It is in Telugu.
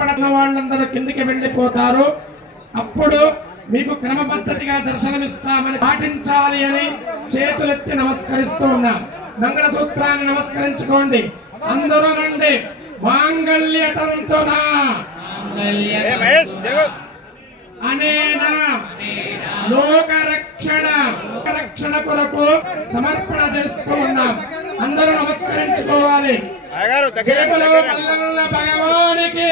పడిన వాళ్ళందరూ కిందికి వెళ్ళిపోతారు. అప్పుడు మీకు క్రమ పద్ధతిగా దర్శనమిస్తామని పాటించాలి అని చేతులెత్తి నమస్కరిస్తూ ఉన్నాం. మంగళసూత్రాన్ని నమస్కరించుకోండి. అందరూ రండి. మాంగళ్యతంతునా అనేనా లోకరక్షణ కొరకు సమర్పణ చేస్తూ ఉన్నాం. అందరూ నమస్కరించుకోవాలి. భగవానికి